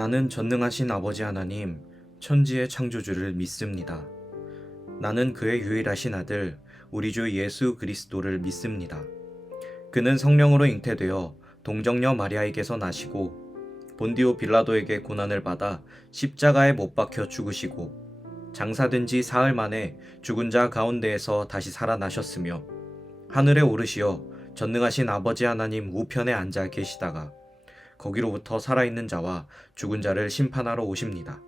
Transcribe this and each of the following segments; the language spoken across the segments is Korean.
나는 전능하신 아버지 하나님, 천지의 창조주를 믿습니다. 나는 그의 유일하신 아들, 우리 주 예수 그리스도를 믿습니다. 그는 성령으로 잉태되어 동정녀 마리아에게서 나시고 본디오 빌라도에게 고난을 받아 십자가에 못 박혀 죽으시고 장사된 지 사흘 만에 죽은 자 가운데에서 다시 살아나셨으며 하늘에 오르시어 전능하신 아버지 하나님 우편에 앉아 계시다가 거기로부터 살아있는 자와 죽은 자를 심판하러 오십니다.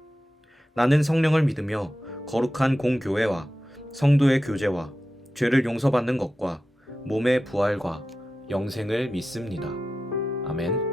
나는 성령을 믿으며 거룩한 공교회와 성도의 교제와 죄를 용서받는 것과 몸의 부활과 영생을 믿습니다. 아멘.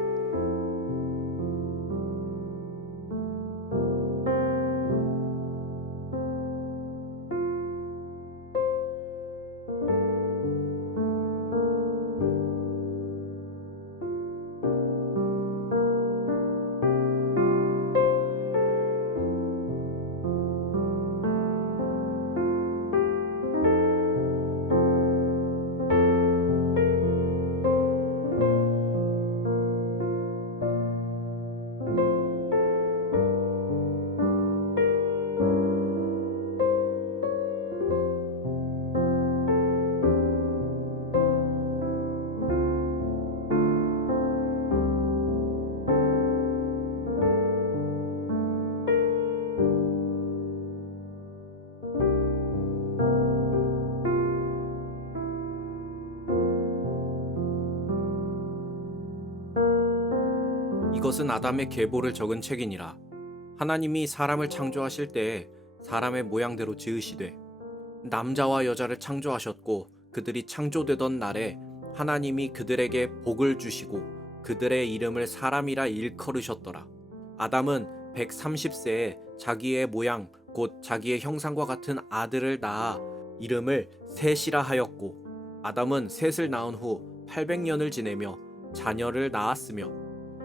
이것은 아담의 계보를 적은 책이니라. 하나님이 사람을 창조하실 때에 사람의 모양대로 지으시되 남자와 여자를 창조하셨고 그들이 창조되던 날에 하나님이 그들에게 복을 주시고 그들의 이름을 사람이라 일컬으셨더라. 아담은 130세에 자기의 모양 곧 자기의 형상과 같은 아들을 낳아 이름을 셋이라 하였고 아담은 셋을 낳은 후 800년을 지내며 자녀를 낳았으며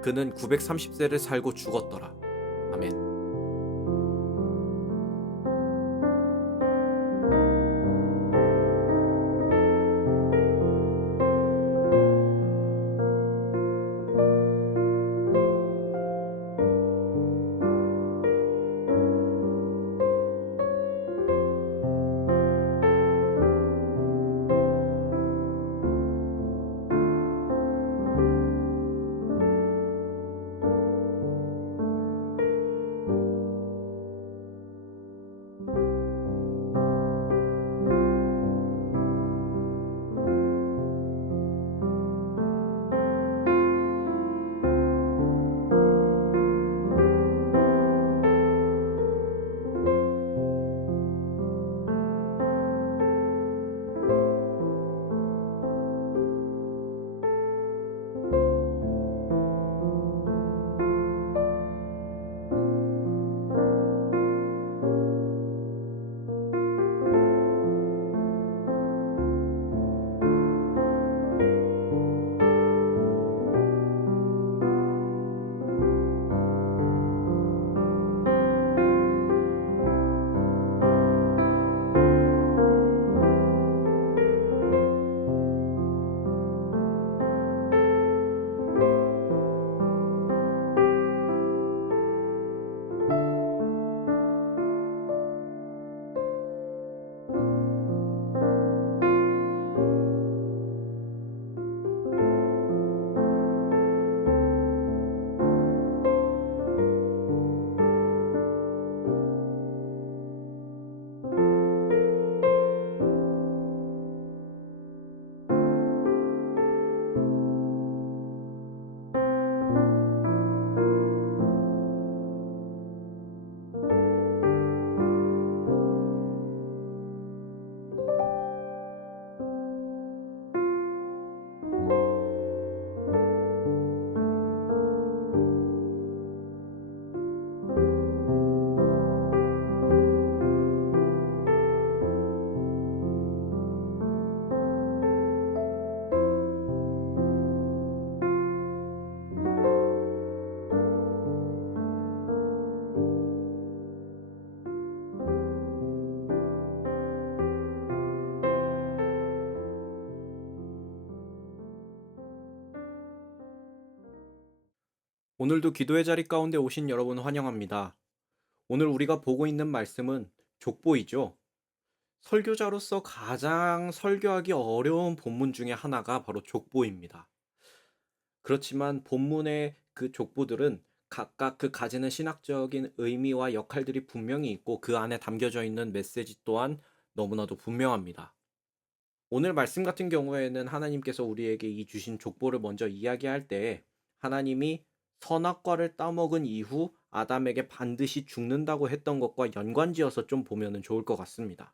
그는 930세를 살고 죽었더라. 아멘. 오늘도 기도의 자리 가운데 오신 여러분 환영합니다. 오늘 우리가 보고 있는 말씀은 족보이죠. 설교자로서 가장 설교하기 어려운 본문 중에 하나가 바로 족보입니다. 그렇지만 본문의 그 족보들은 각각 그 가지는 신학적인 의미와 역할들이 분명히 있고 그 안에 담겨져 있는 메시지 또한 너무나도 분명합니다. 오늘 말씀 같은 경우에는 하나님께서 우리에게 이 주신 족보를 먼저 이야기할 때 하나님이 선악과를 따먹은 이후 아담에게 반드시 죽는다고 했던 것과 연관지어서 좀 보면 좋을 것 같습니다.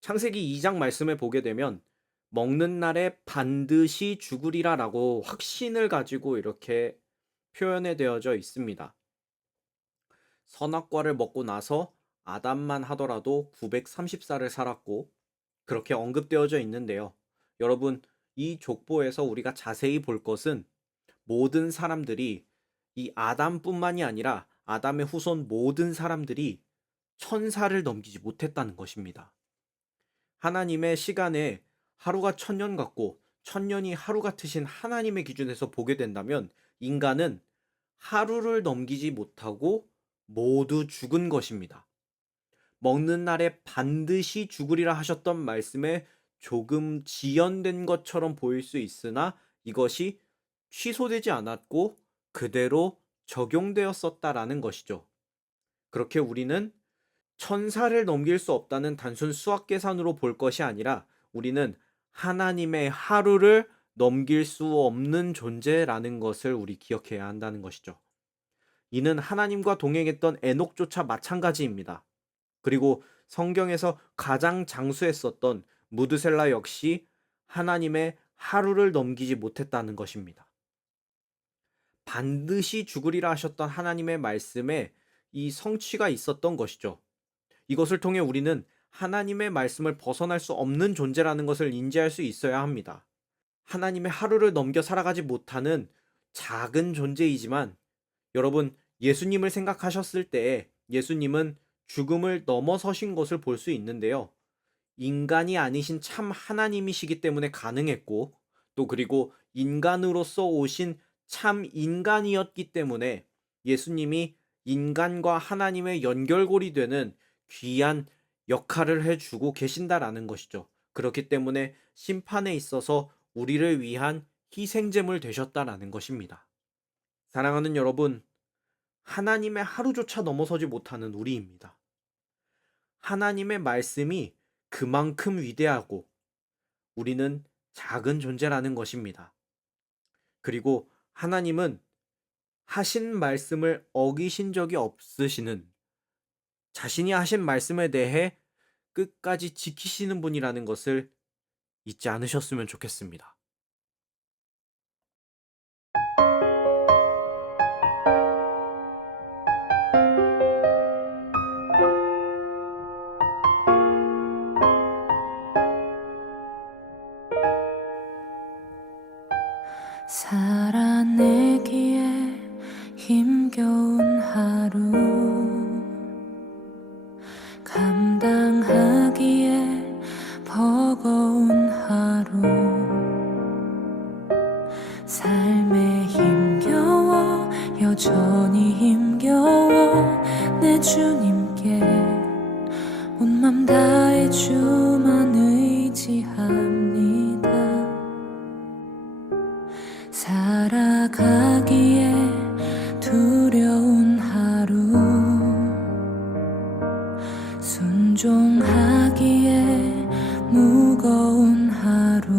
창세기 2장 말씀을 보게 되면 먹는 날에 반드시 죽으리라 라고 확신을 가지고 이렇게 표현이 되어져 있습니다. 선악과를 먹고 나서 아담만 하더라도 930살을 살았고 그렇게 언급되어져 있는데요. 여러분, 이 족보에서 우리가 자세히 볼 것은 모든 사람들이 이 아담뿐만이 아니라 아담의 후손 모든 사람들이 1000살을 넘기지 못했다는 것입니다. 하나님의 시간에 하루가 1000년 같고 1000년이 하루 같으신 하나님의 기준에서 보게 된다면 인간은 하루를 넘기지 못하고 모두 죽은 것입니다. 먹는 날에 반드시 죽으리라 하셨던 말씀에 조금 지연된 것처럼 보일 수 있으나 이것이 취소되지 않았고 그대로 적용되었었다라는 것이죠. 그렇게 우리는 1000살을 넘길 수 없다는 단순 수학 계산으로 볼 것이 아니라 우리는 하나님의 하루를 넘길 수 없는 존재라는 것을 우리 기억해야 한다는 것이죠. 이는 하나님과 동행했던 에녹조차 마찬가지입니다. 그리고 성경에서 가장 장수했었던 무드셀라 역시 하나님의 하루를 넘기지 못했다는 것입니다. 반드시 죽으리라 하셨던 하나님의 말씀에 이 성취가 있었던 것이죠. 이것을 통해 우리는 하나님의 말씀을 벗어날 수 없는 존재라는 것을 인지할 수 있어야 합니다. 하나님의 하루를 넘겨 살아가지 못하는 작은 존재이지만 여러분, 예수님을 생각하셨을 때 예수님은 죽음을 넘어서신 것을 볼 수 있는데요. 인간이 아니신 참 하나님이시기 때문에 가능했고 또 그리고 인간으로서 오신 참 인간이었기 때문에 예수님이 인간과 하나님의 연결고리 되는 귀한 역할을 해주고 계신다라는 것이죠. 그렇기 때문에 심판에 있어서 우리를 위한 희생제물 되셨다라는 것입니다. 사랑하는 여러분, 하나님의 하루조차 넘어서지 못하는 우리입니다. 하나님의 말씀이 그만큼 위대하고 우리는 작은 존재라는 것입니다. 그리고 하나님은 하신 말씀을 어기신 적이 없으시는, 자신이 하신 말씀에 대해 끝까지 지키시는 분이라는 것을 잊지 않으셨으면 좋겠습니다. 살아내기에 힘겨운 하루, 감당하기에 버거운 하루, 삶에 힘겨워 여전히 힘겨워 내 주님께 온 맘 다해 주만 의지합니다. 살아가기에 두려운 하루, 순종하기에 무거운 하루,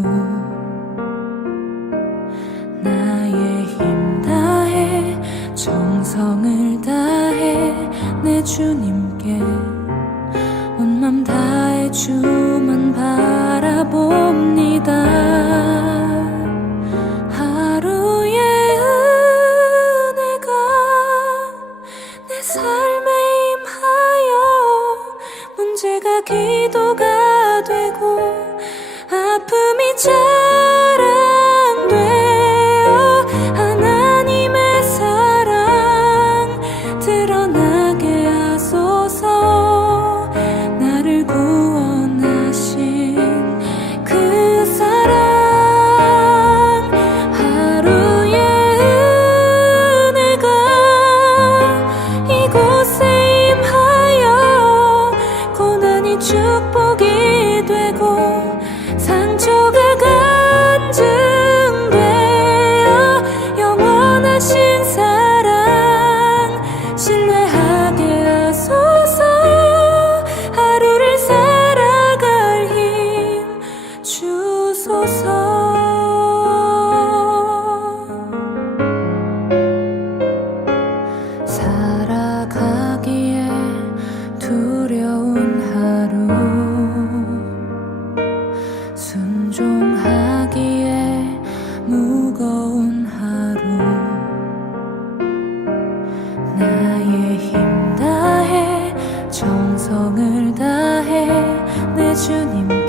나의 힘 다해 정성을 다해 내 주님께 온 맘 다해 주만 바라봅니다. 하루의 은혜가 내 삶에 임하여 문제가 기도가 되고 아픔이 자랑되어 하나님의 사랑 드러나게 하소서. 나를 구원하신 그 사랑, 하루의 어려운 하루 순종하기에 무거운 하루 나의 힘 다해 정성을 다해 내 주님